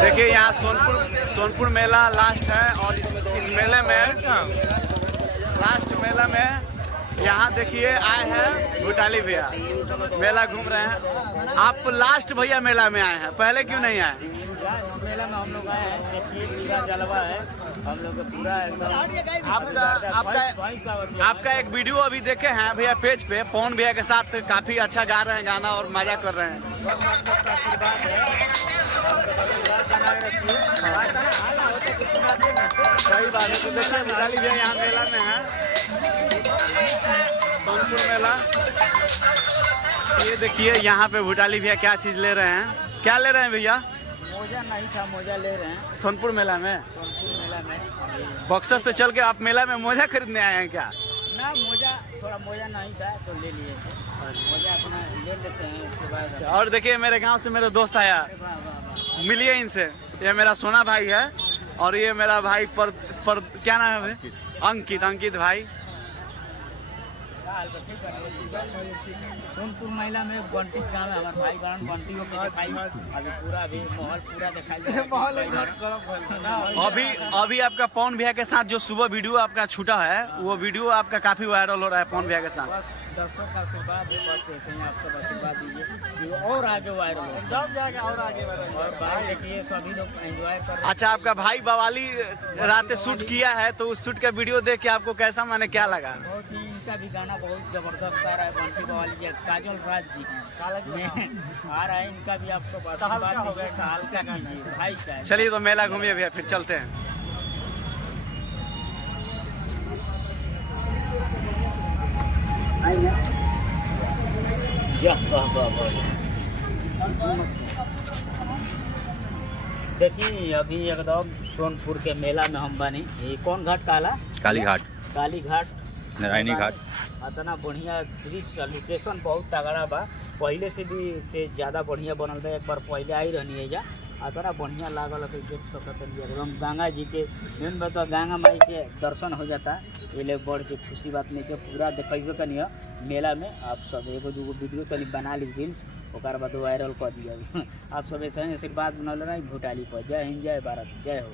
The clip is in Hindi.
देखिए यहाँ सोनपुर मेला लास्ट है और इस मेले में लास्ट मेला में यहाँ देखिए आए हैं भूटाली भैया मेला घूम रहे हैं। आप लास्ट भैया मेला में आए हैं, पहले क्यों नहीं आए? मेला में हम लोग आए हैं, देखिए पूरा जलवा है, हम लोग पूरा आपका एक वीडियो अभी देखे हैं भैया पेज पे, पवन भैया के साथ काफी अच्छा गा रहे हैं गाना और मजा कर रहे हैं। सही बात है। तो देखिए भूटाली भैया यहाँ मेला में है, सोनपुर मेला। ये देखिए यहाँ पे भूटाली भैया क्या चीज ले रहे हैं, क्या ले रहे हैं भैया? मोजा नहीं था, मोजा ले रहे हैं सोनपुर मेला में। सोनपुर मेला में बक्सर से चल के आप मेला में मोजा खरीदने आए हैं क्या? ना, मोजा थोड़ा मोजा नहीं था तो ले लिए थे। मोजा अपना ले लेते हैं उसके बाद। और देखिए मेरे गांव से मेरे दोस्त आया, वाह वाह वाह। मिलिए इनसे। ये मेरा सोना भाई है और ये मेरा भाई पर क्या नाम है? अंकित भाई। सोनपुर महिला में बंटी गाँव है, हमारे भाई बहन बंटी को दिखाई अभी पूरा भी माहौल पूरा दिखाई। अभी आपका पवन भैया के साथ जो सुबह वीडियो आपका छूटा है, वो वीडियो आपका काफी वायरल हो रहा है पवन भैया के साथ। दर्शकों का आशीर्वाद है, बस ऐसे ही आप सब आशीर्वाद दीजिए और आगे वायरल हो जब जाएगा और आगे वायरल। और भाई देखिए सभी लोग एंजॉय कर रहे हैं। अच्छा, आपका भाई बवाली रात शूट किया है, तो उस शूट का वीडियो देख के आपको कैसा माने क्या लगा? बहुत ही इनका भी गाना बहुत जबरदस्त आ रहा है, बंटी बवाली जी, काजल राज जी में आ रहा है, इनका भी आप सब आशीर्वाद दीजिए, हल्का कीजिए भाई का। चलिए तो मेला घूमिए भैया, फिर चलते हैं। देखिए अभी एकदम सोनपुर के मेला में हम बनी। ये कौन घाट काला? काली घाट, नारायणी घाट। इतना बढ़िया दृश्य, लोकेशन बहुत तगड़ा बा, पहले से भी से ज़्यादा बढ़िया बनल बा। एक बार पहले आई रहनी है जा, इतना बढ़िया लागल है, देख सकते एकदम गंगा जी के मेन बात, गंगा माई के दर्शन हो जाता। ये ले बढ़ के खुशी बात नहीं के पूरा देखेबे कनी मेला में। आप सब एगो दूगो वीडियो तनी बना ली रील्स, ओकर बाद वायरल कर दिया। आप सब ऐसे आशीर्वाद बनल रही भूटाली पर। जय हिंद, जय भारत, जय हो।